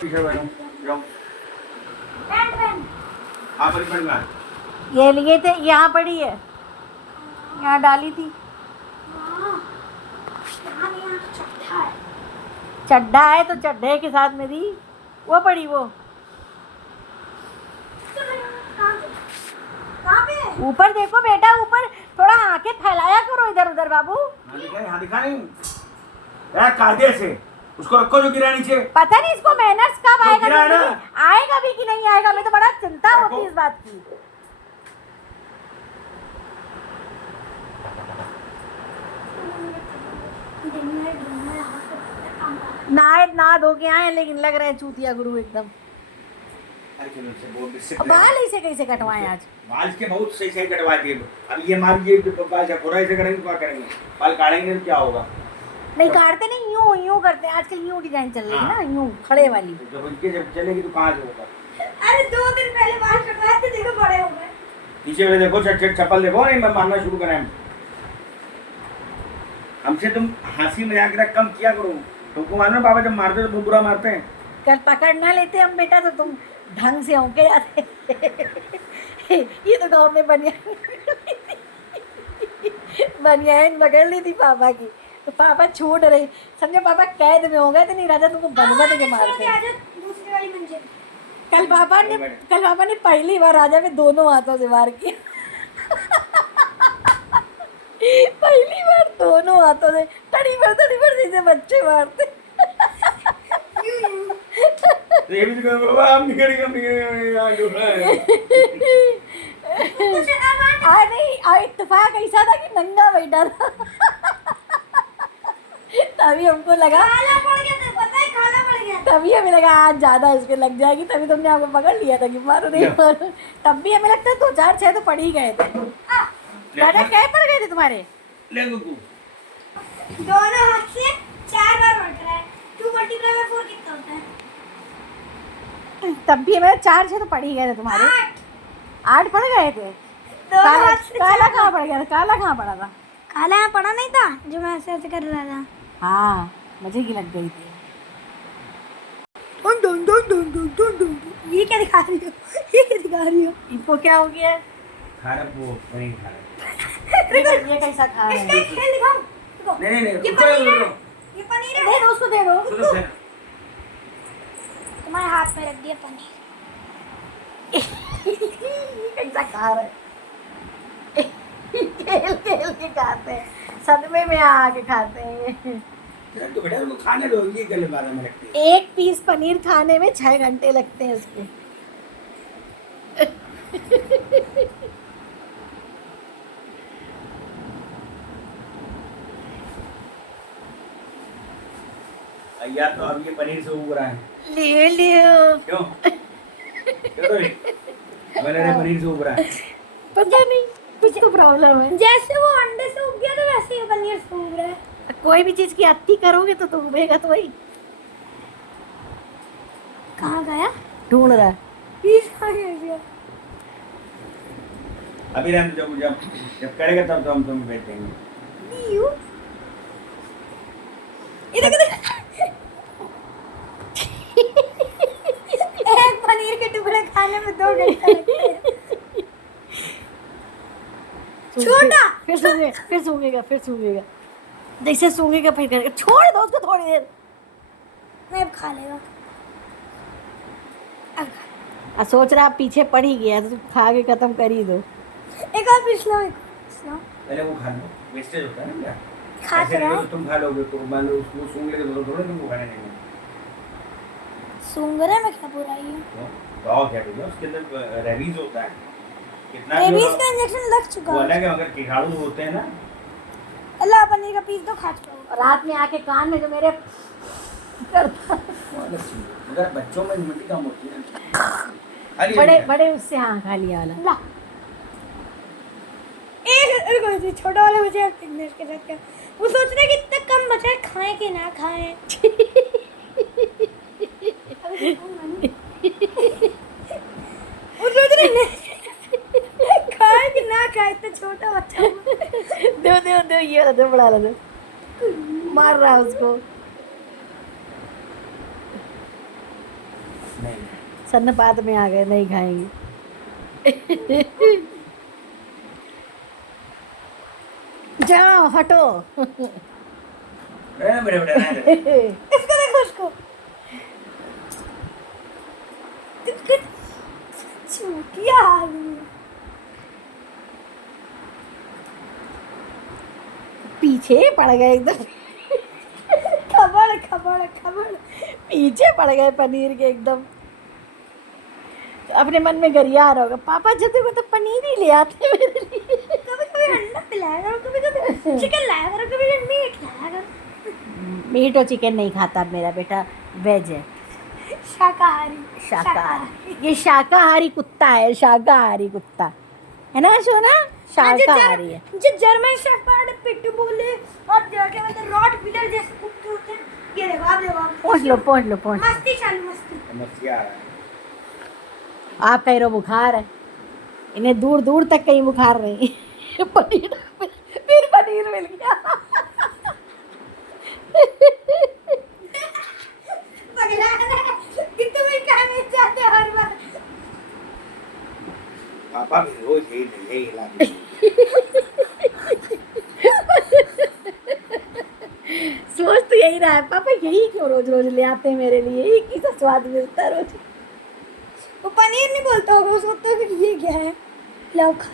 पीछे बैठो, जाओ। आप बड़ी बड़ी बात। ये लिए थे, यहाँ पड़ी है, यहाँ डाली थी। चड्ढा है तो चड्ढे के साथ मेरी वो पड़ी वो ऊपर देखो बेटा, ऊपर थोड़ा आंखें फैलाया करो इधर उधर बाबू। हाँ दिखा नहीं यार, कायदे से उसको रखो जो गिरा नीचे। पता नहीं इसको मैनर्स कब तो आएगा, गिरा है ना? आएगा भी कि नहीं आएगा, मैं तो बड़ा चिंता होती है इस बात की। ना धो के आए लेकिन लग रहे हैं चूतिया गुरु एकदम। बाल ऐसे कैसे कटवाए आज? बाल के बहुत सही सही कटवा दिए। अब ये मान ये बाल जकोरा ऐसे करेंगे तो क्या करेंगे? बाल काटेंगे तो क्या होगा? नहीं काटते नहीं, यूं यूं करते हैं आजकल, यूं डिजाइन चल रही है ना, यूं खड़े वाली। जब उनके जब चलेगी तो कहाँ से होगा? अरे 2 दिन पहले बाल कटवाए थे, देखो बड़े हो गए। नीचे वाले देखो, चप्पल देखो, नहीं मैं मानना शुरू करें। हमसे तुम हंसी मजाक जरा कम किया करो। तुमको मानो पापा जब मारते तो बुरा मारते हैं। कल पकड़ ना लेते हम बेटा तो तुम ढंग से होके जाते। ये तो गांव में बनियान पकड़ ली थी पापा की, तो पापा छूट रहे, समझो पापा कैद में हो गए थे। नहीं राजा तुमको बनवा के मारते। दूसरी वाली मंजिल। कल पापा ने पहली बार राजा में दोनों हाथों से वार किया। पहली बार दोनों हाथों से तड़ी पर जैसे बच्चे मारते। तो ये भी तो कहो, बाबा हम नहीं करेंगे नहीं इत्तेफाक ऐसा था कि नंगा बैठा था। तभी हमको लगा काला पड़ गया था, पता है काला पड़ गया। तभी हमें लगा आज ज्यादा इस पे लग जाएगी, तभी तुमने आपको पकड़ लिया था कि मारो नहीं मारो। तब भी हमें लगता है 2 4 6 तो पड़ ही गए थे। दादा क्या पड़ गए थे तुम्हारे? ले गुगु दोनों हाथ से 4 बार बढ़ रहा है। 2 मल्टीप्लाई बाय 4 कितना होता है? तब भी हमें 4 6 तो पड़ ही गए थे तुम्हारे। 8 पड़ गए थे। दोनों हाथ से काला कहाँ पड़ गया था? काला कहाँ पड़ा था? काला यहाँ पड़ा नहीं था, जो मैं ऐसे ऐसे कर रहा था। हाँ मुझे की लग गई थी। ये क्या दिखा रही हो? ये क्या दिखा रही हो? इनको क्या हो गया? खा रहा वो नहीं खा रहा। ये कैसा खा रहे इसका हैं? एक खेल दिखाऊं? देखो, नहीं ये रुको, पनीर है। रुको। ये पनीर है। दे दो उसको, दे दो। सुनो सुनो। तुम्हारे हाथ में रख दिया पनीर। कैसा खा रहे हैं? खेल के खाते हैं, सदमे में आके खाते हैं। तो बेटा उनको खाने दो, ये गले बारे में रखते हैं। 1 पीस पनीर खाने में 6 घंटे लगते हैं उसके। यार तो अब ये पनीर से उग रहा है। ले लियो। क्यों तो मैंने पनीर से उग रहा है। पता नहीं कुछ तो प्रॉब्लम है। जैसे वो अंडे से उग गया तो वैसे ही पनीर से उग रहा है। कोई भी चीज की अति करोगे तो उगेगा तो वही। कहाँ गया? ढूंढ रहा है। पीस खा गया। अभी रहने दो, जब करेगा तब तो हम तुम्हें भेजेंगे। यू इधर किधर? एक पनीर के टुकड़े खाने में 2 घंटे लगते हैं। छोटा फिर सूंघेगा जैसे सूंघेगा फिर करेगा। छोड़ दो उसको थोड़ी देर। नहीं अब खा लेगा। अब खा। सोच रहा पीछे पड़ ही गया तो खा के खत्म कर ही दो। एक और पीस लो, एक और पीस लो। पहले वो खा लो, वेस्टेज होता है ना क्या? खा ऐसे तो रहा नहीं है। तो तुम खा लोगे तो मान लो उसको सूंघ लेगे तो थोड़ा तुमको खाने नहीं। सूंघने में क्या बुराई है? तो क्या बोलो, उसके अंदर रेबीज होता है। कितना रेबीज का इंजेक्शन लग चुका वो है। अलग है, अगर कीटाणु होते हैं ना। अल्लाह पनीर का पीस तो खा चुका हूँ। रात में आके कान में जो मेरे मगर बच्चों में इम्यूनिटी कम होती है। बड़े उससे हाँ खा लिया वाला। ला एक छोटा वाला मुझे अब फिटनेस के साथ क्या, वो सोच रहे कि इतना कम बचा है, खाएं कि ना खाएं। वो सोच रहे खाए कि ना खाए, इतना छोटा बच्चा। दो ये वाला दो, बड़ा वाला दो। मार रहा है उसको। नहीं सन्नपात में आ गए, नहीं खाएंगे। जाओ हटो। मेरे बेटा रहने दे। इसको देखो उसको। चूतिया आदमी। पीछे पड़ गए एकदम, खबर खबर खबर। पीछे पड़ गए पनीर के एकदम। अपने मन में गरिया रहा होगा, पापा जब देखो तो पनीर ही ले आते मेरे लिए। कभी कभी अंडा पिलाया करो, कभी कभी चिकन लाया करो, कभी कभी मीट लाया करो। मीट और चिकन नहीं खाता मेरा बेटा, वेज है, शाकाहारी। शाकाहारी। ये शाकाहारी कुत्ता है, शाकाहारी कुत्ता है ना सोना, शाकाहारी है। जो जर्मन शेफर्ड, पिटबुल और क्या कहते हैं रॉट व्हीलर जैसे कुत्ते होते हैं, ये देखो आप देखो आप। पहुँच लो पहुँच लो पहुँच लो। मस्ती चालू मस्ती। समस्या है। आप कह रहे हो बुखार है, इन्हें दूर दूर तक कहीं बुखार नहीं। पनीर, फिर पनीर मिल गया। पगला है कि तुम ही कहने चाहते हो हर बार। पापा भी रोज यही लाते हैं। सोच तो यही रहा है, पापा यही क्यों रोज रोज ले आते हैं मेरे लिए, एक ही सा स्वाद मिलता है रोज। वो पनीर नहीं बोलता होगा, उसको तो ये क्या है, लाओ खा।